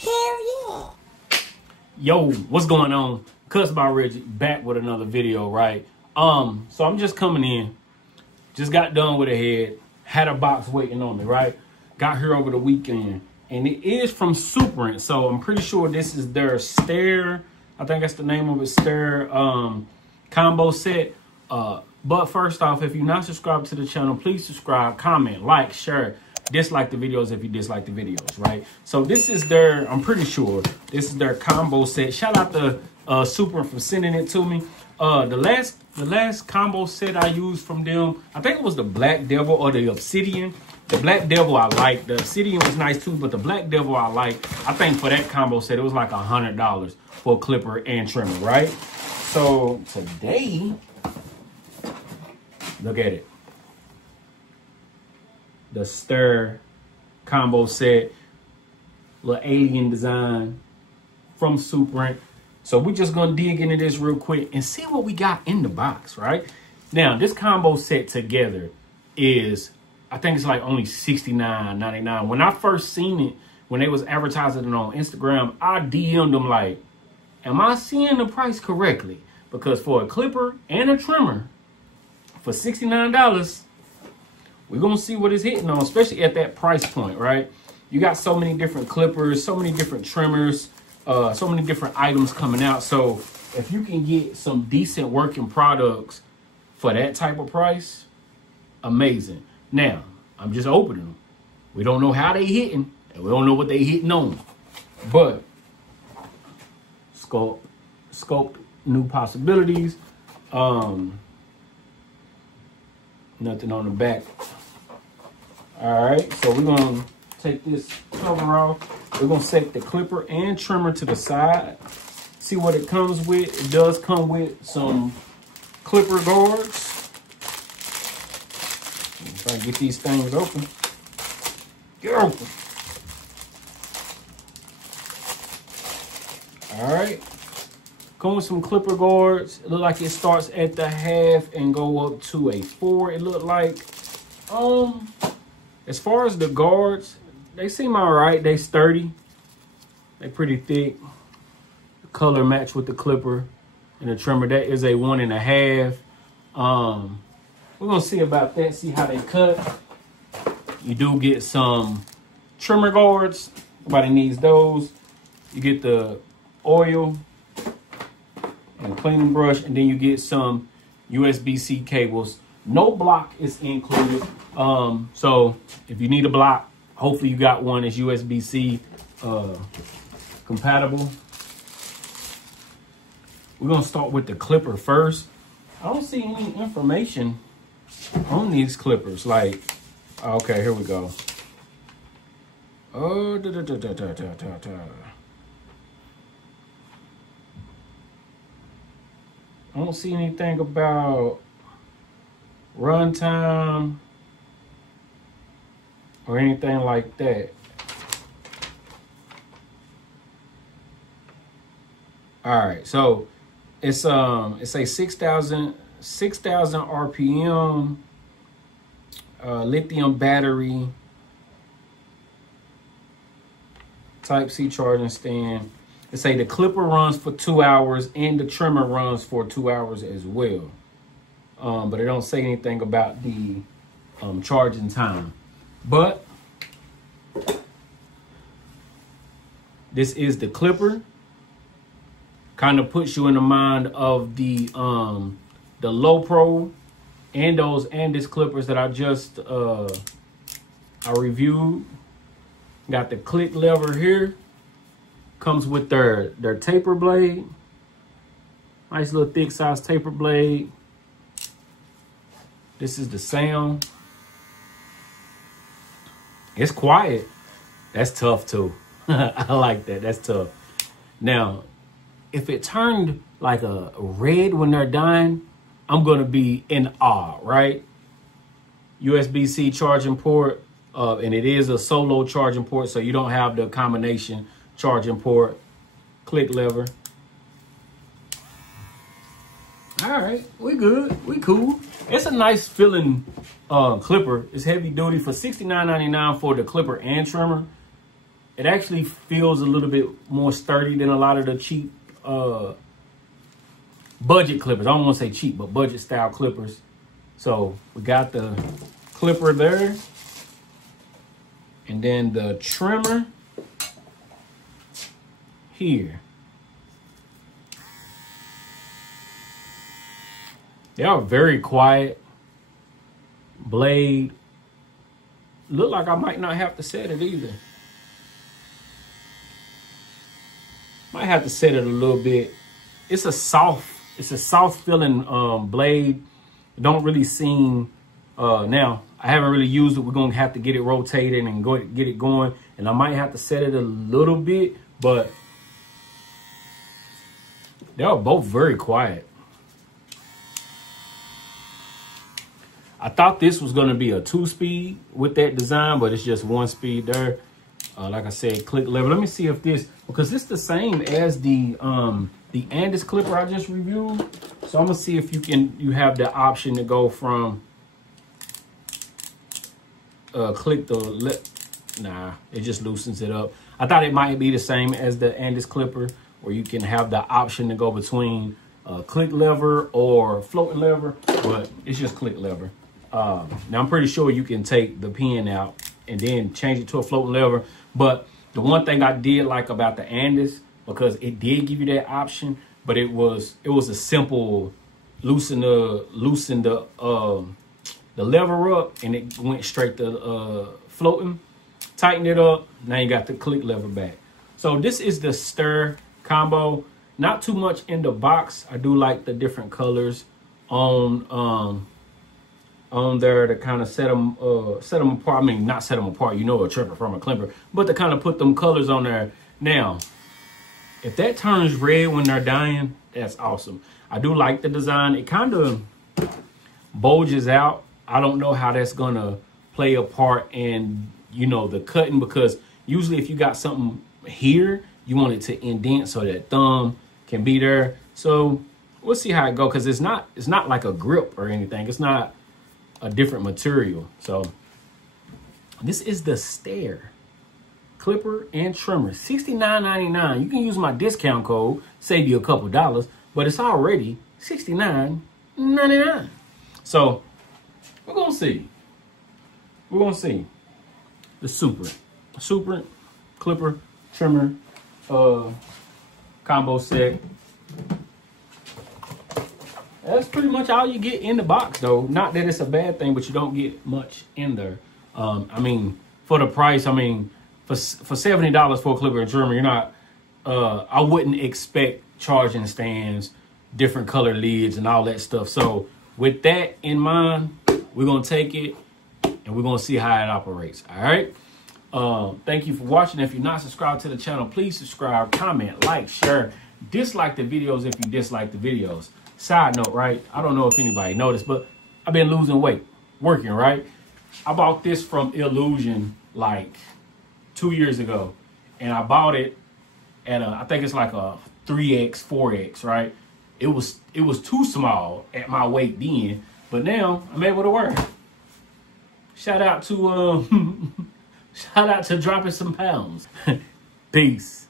Hell yeah. Yo, what's going on? Cuts by Reggie, back with another video, right? So I'm just coming in. Just got done with a head. Had a box waiting on me, right? Got here over the weekend. And it is from Suprent. So I'm pretty sure this is their stair. I think that's the name of it, stair combo set. But first off, if you're not subscribed to the channel, please subscribe, comment, like, share. Dislike the videos if you dislike the videos, right? So this is their, I'm pretty sure, this is their combo set. Shout out to Suprent for sending it to me. The last combo set I used from them, I think it was the Black Devil or the Obsidian. The Black Devil I like. The Obsidian was nice too, but the Black Devil I like. I think for that combo set, it was like $100 for a clipper and trimmer, right? So today, look at it. The stir combo set, little alien design from Suprent. So we're just gonna dig into this real quick and see what we got in the box, right? Now, this combo set together is, I think it's like only $69.99. When I first seen it, when they was advertising it on Instagram, I DM'd them like, am I seeing the price correctly? Because for a clipper and a trimmer, for $69, we're going to see what it's hitting on, especially at that price point, right? You got so many different clippers, so many different trimmers, so many different items coming out. So if you can get some decent working products for that type of price, amazing. Now, I'm just opening them. We don't know how they hitting, and we don't know what they hitting on. But sculpt new possibilities. Nothing on the back. All right, so we're gonna take this cover off. We're gonna set the clipper and trimmer to the side. See what it comes with. It does come with some clipper guards. Try to get these things open. Get open. All right. Come with some clipper guards. It look like it starts at the half and go up to a 4. It look like, as far as the guards, they seem all right. They sturdy. They pretty thick. The color match with the clipper and the trimmer. That is a 1.5. We're gonna see about that. See how they cut. You do get some trimmer guards. Nobody needs those. You get the oil and cleaning brush, and then you get some USB-C cables. No block is included. So if you need a block, hopefully you got one that's USB-C compatible. We're gonna start with the clipper first. I don't see any information on these clippers. Like, okay, here we go. Oh, I don't see anything about runtime or anything like that. All right, so it's a 6,000 RPM lithium battery, Type-C charging stand. They say the clipper runs for 2 hours and the trimmer runs for 2 hours as well. But it don't say anything about the charging time. But this is the clipper. Kind of puts you in the mind of the Low Pro and those Andis clippers that I just I reviewed. Got the click lever here. Comes with their taper blade. Nice little thick size taper blade. This is the sound. It's quiet. That's tough too. I like that. That's tough. Now, if it turned like a red when they're dying, I'm gonna be in awe, right? USB-C charging port, and it is a solo charging port, so you don't have the combination charging port. Click lever. All right, we good, we cool. It's a nice feeling clipper. It's heavy duty for $69.99 for the clipper and trimmer. it actually feels a little bit more sturdy than a lot of the cheap budget clippers. I don't want to say cheap, but budget style clippers. So we got the clipper there, and then the trimmer here. They are very quiet. Blade. Look like I might not have to set it either. Might have to set it a little bit. It's a soft feeling blade. It don't really seem now. I haven't really used it. We're gonna have to get it rotated and get it going. And I might have to set it a little bit, but they are both very quiet. I thought this was going to be a 2-speed with that design, but it's just 1 speed there. Like I said, click lever. Let me see if this, because it's the same as the Andis clipper I just reviewed. So I'm gonna see if you have the option to go from click the nah, it just loosens it up. I thought it might be the same as the Andis clipper, where you can have the option to go between click lever or floating lever, but it's just click lever. Now I'm pretty sure you can take the pin out and then change it to a floating lever. But the one thing I did like about the Andis, because it did give you that option, but it was a simple loosen the lever up, and it went straight to floating. Tighten it up. Now you got the click lever back. So this is the stir combo. Not too much in the box. I do like the different colors on there to kind of set them apart. I mean, not set them apart, you know, a trimmer from a clipper, but to kind of put them colors on there. Now, if that turns red when they're dying, that's awesome. I do like the design. It kind of bulges out. I don't know how that's gonna play a part in, you know, the cutting, because usually if you got something here, you want it to indent so that thumb can be there. So we'll see how it goes, because it's not like a grip or anything. It's not a different material. So this is the Stair clipper and trimmer, $69.99. You can use my discount code, save you a couple dollars, but it's already $69.99. So we're gonna see. We're gonna see the Suprent clipper trimmer combo set. That's pretty much all you get in the box, though. Not that it's a bad thing, but you don't get much in there. I mean, for the price, I mean, for $70 for a clipper and trimmer, you're not. I wouldn't expect charging stands, different color lids, and all that stuff. So with that in mind, we're gonna take it and we're gonna see how it operates. All right. Thank you for watching. If you're not subscribed to the channel, please subscribe, comment, like, share, dislike the videos if you dislike the videos. Side note, right? I don't know if anybody noticed, but I've been losing weight, working, right? I bought this from Illusion like 2 years ago, and I bought it at I think it's like a 3X, 4X, right? It was too small at my weight then, but now I'm able to wear it. Shout out to shout out to dropping some pounds. Peace.